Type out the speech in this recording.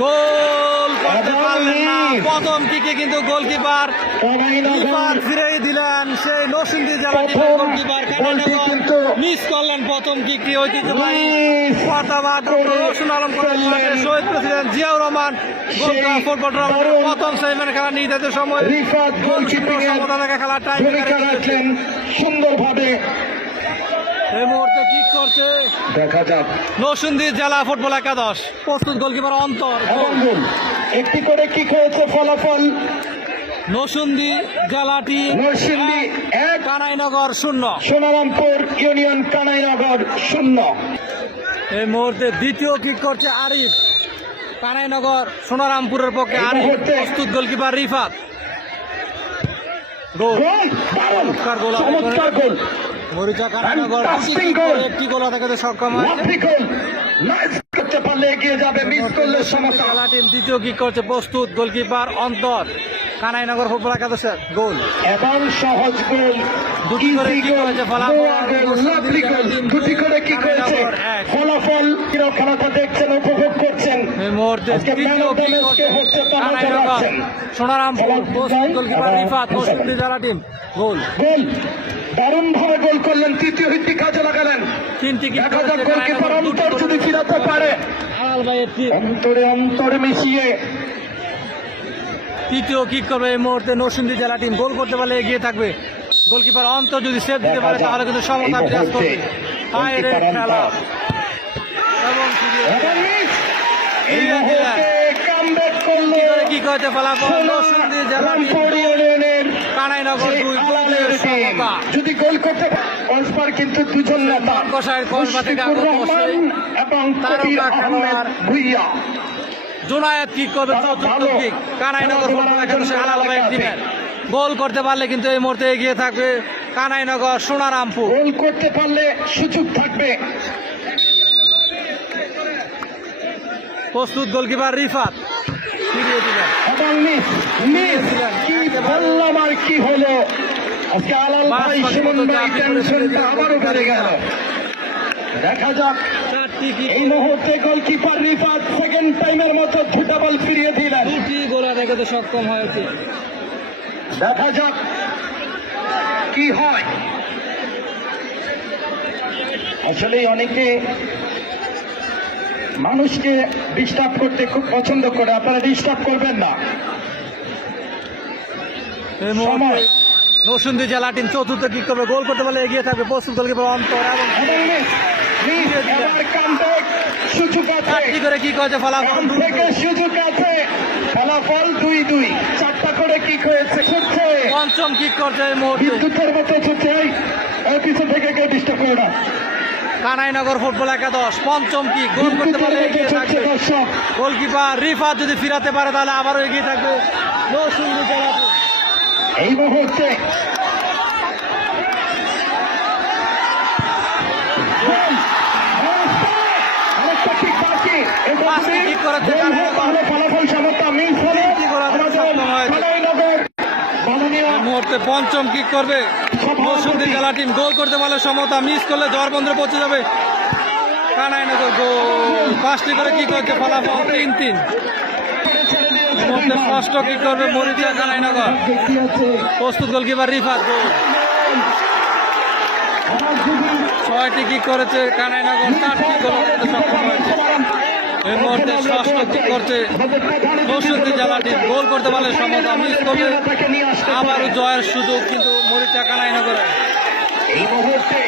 গোল করতে পারলেন না। প্রথম কিকে কিন্তু গোলকিপার কিপার ফিরেই দিলেন। সেই নরসিংদী জেলা গোলকিপার? মিস করলেন প্রথম কিকটি ঐতিহ্যবাহী রসুন আলম শহীদ প্রেসিডেন্ট জিয়াউর রহমান ফুটবল টুর্নামেন্টের প্রথম সেমিফাইনাল খেলা নির্ধারিত সময়। সমতা থেকে খেলা টাইম সুন্দরভাবে। কিক দেখা যাক। নরসিংদী জেলা ফুটবল একাদশ। প্রস্তুত গোলকিপার অন্তর। একটি করে কি হয়েছে ফলাফল? নরসিংদী জেলাটি নরসিংদী এক। কানাইনগর শূন্য। সোনারামপুর ইউনিয়ন কানাইনগর শূন্য। এই মুহূর্তে দ্বিতীয় কিক করছে আরিফ। কানাইনগর সোনারামপুরের পক্ষে আরিফ। প্রস্তুত গোলকিপার রিফাত। গোল। চমৎকার গোল। মরিচা কানাইনগর Fantastic দুটি কিক goal! করে একটি গোল সক্ষম করতে পারলে এগিয়ে যাবে মিস করলে সমস্যা। খেলা টিম দ্বিতীয় কিক করছে প্রস্তুত গোলকিপার অন্তর। কানাইনগর ফুটবল একাদশের গোল এবং সহজ গোল দুটি করে কি করেছে ফলাফল? দুটি করে কি করেছে। ফলাফল কীরকম খেলাটা দেখছেন উপভোগ করছেন? এই মুহূর্তে কে goalkeeper Rifat. Team goal goal দারুণ ভাবে গোল করলেন তৃতীয় হিটটি কাজে লাগালেন। দেখা যাক গোলকিপার অন্তর যদি। ফিরাতে পারে। অন্তরে অন্তরে মিশিয়ে। তৃতীয় কিক করবে এই মুহূর্তে নরসিংদী জেলা টিম গোল করতে পারলে এগিয়ে থাকবে। গোলকিপার অন্তর যদি সেভ দিতে পারে তাহলে কিন্তু সমতা বিরাজ করবে। হাই রে খেলা। এবং কি করেছে ফলাফল নরসিংদী জেলা দুই সমতা যদি গোল করতে কিন্তু দুজন নেতা। রহমান এবং কবির আহমেদ ভুইয়া। জোনায়েত কিক করবে চতুর্থ কিক। কানাইনগর ফুটবল একাদশে গোল করতে পারলে কিন্তু এই মুহূর্তে এগিয়ে থাকবে কানাইনগর সোনারামপুর। গোল করতে পারলে সুযোগ থাকবে। প্রস্তুত গোলকিপার রিফাত। ফিরিয়ে দিলেন। মিস বললাম আর কি হলো? আজকে আলাল ভাই সুমন ভাই টেনশনটা আবারও বেড়ে গেল। দেখা যাক। এই মুহূর্তে গোলকিপার রিফাত সেকেন্ড টাইমের মতো দুটা বল ফিরিয়ে দিলেন। দুটি গোলা রেখেতে সক্ষম হয়েছে দেখা যাক কি হয়। আসলে অনেকে মানুষকে ডিস্টার্ব করতে খুব পছন্দ করে। আপনারা ডিস্টার্ব করবেন না। এই মুহূর্তে সময়। জেলা টিম চতুর্থ কিক করবে গোল করতে পারলে এগিয়ে থাকবে প্রস্তুত গোলকিপার অন্তর এবং চারটি করে কি করেছে ফলাফল সুযোগ আছে। ফলাফল দুই দুই। চারটা করে কি হয়েছে পঞ্চম কিক করছে এই মুহূর্তে। বিদ্যুতের মতো ছুটছে। এই, পিছন থেকে কেউ ডিস্টার্ব করে না? কানাইনগর ফুটবল একাদশ পঞ্চম কি গোল করতে পারলে এগিয়ে থাকবে। গোলকিপার রিফাত যদি ফিরাতে পারে তাহলে আবারও এগিয়ে থাকবে নরসিংদী জেলা এই মুহূর্তে কিক কিক পঞ্চম কিক করবে? নরসিংদী জেলা টিম গোল করতে পারলে সমতা মিস করলে জরবন্দ্রে পৌঁছে যাবে। কানাইনগর গোল পাঁচটি করে কি করছে? ফলাফল তিন তিন। ষষ্ঠ কিক করবে মরিদিয়া কানাইনগর আছে। প্রস্তুত গোলকিপার রিফাত ছয়টি কিক করেছে কানাইনগর চারটি গোল করতে সক্ষম হয়েছে। এই মুহূর্তে ষষ্ঠ কিক করছে নরসিংদী জেলা টিম গোল করতে পারলে সমতা মিস করলে আসতে আবারও জয়ের সুযোগ কিন্তু মরিচা কানাইনগরের এই মুহূর্তে